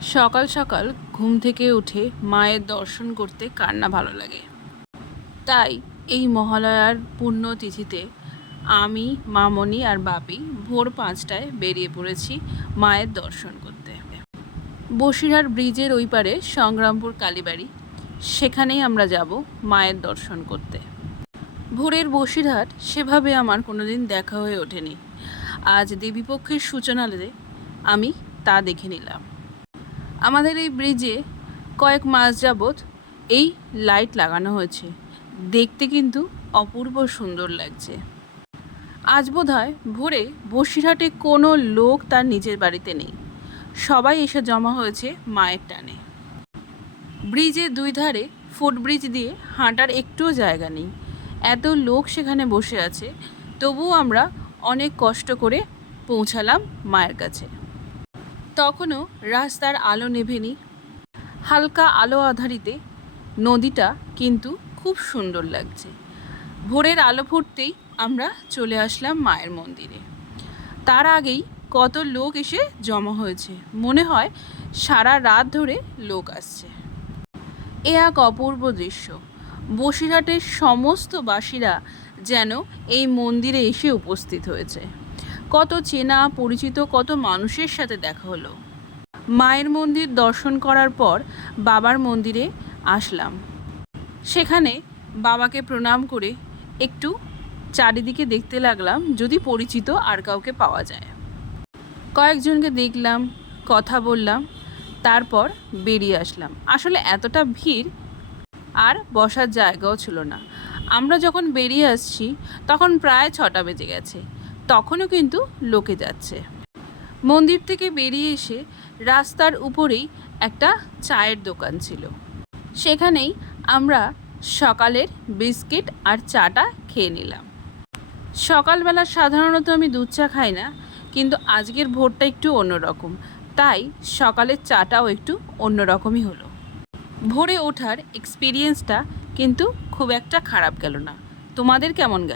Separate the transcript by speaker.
Speaker 1: সকাল সকাল ঘুম থেকে উঠে মায়ের দর্শন করতে কার না ভালো লাগে। তাই এই মহালয়ার পুণ্য তিথিতে আমি মামনি আর বাপি ভোর পাঁচটায় বেরিয়ে পড়েছি মায়ের দর্শন করতে। বসিরহাট ব্রিজের ওই পারে সংগ্রামপুর কালীবাড়ি। সেখানেই আমরা যাব মায়ের দর্শন করতে। ভোরের বসিরহাট সেভাবে আমার কোনোদিন দেখা হয়ে ওঠেনি। আজ দেবীপক্ষের সূচনাতে আমি তা দেখে নিলাম। আমাদের এই ব্রিজে কয়েক মাস যাবৎ এই লাইট লাগানো হয়েছে। দেখতে কিন্তু অপূর্ব সুন্দর লাগছে। আজ বোধ হয় ভোরে বসিরহাটে কোনো লোক তার নিজের বাড়িতে নেই। সবাই এসে জমা হয়েছে মায়ের টানে। ব্রিজের দুই ধারে ফুটব্রিজ দিয়ে হাঁটার একটুও জায়গা নেই। এত লোক সেখানে বসে আছে, তবুও আমরা অনেক কষ্ট করে পৌঁছালাম মায়ের কাছে। তখনও রাস্তার আলো নেভেনি। হালকা আলো আধারিতে নদীটা কিন্তু খুব সুন্দর লাগছে। ভোরের আলো ফুটতেই আমরা চলে আসলাম মায়ের মন্দিরে। তার আগেই কত লোক এসে জমা হয়েছে। মনে হয় সারা রাত ধরে লোক আসছে। এ এক অপূর্ব দৃশ্য। বসিরহাটের সমস্ত বাসীরা যেন এই মন্দিরে এসে উপস্থিত হয়েছে। কত চেনা, পরিচিত, কত মানুষের সাথে দেখা হলো। মায়ের মন্দির দর্শন করার পর বাবার মন্দিরে আসলাম। সেখানে বাবাকে প্রণাম করে একটু চারিদিকে দেখতে লাগলাম, যদি পরিচিত আর কাউকে পাওয়া যায়। কয়েকজনকে দেখলাম, কথা বললাম, তারপর বেরিয়ে আসলাম। আসলে এতটা ভিড় আর বসার জায়গাও ছিল না। আমরা যখন বেরিয়ে আসছি, তখন প্রায় ছটা বেজে গেছে। তখনও কিন্তু লোকে যাচ্ছে। মন্দির থেকে বেরিয়ে এসে রাস্তার উপরেই একটা চায়ের দোকান ছিল। সেখানেই আমরা সকালের বিস্কিট আর চাটা খেয়ে নিলাম। সকালবেলা সাধারণত আমি দুধ চা খাই না, কিন্তু আজকের ভোরটা একটু অন্যরকম। তাই সকালের চাটাও একটু অন্যরকমই হলো। ভোরে ওঠার এক্সপিরিয়েন্সটা কিন্তু খুব একটা খারাপ গেল না। তোমাদের কেমন গেল?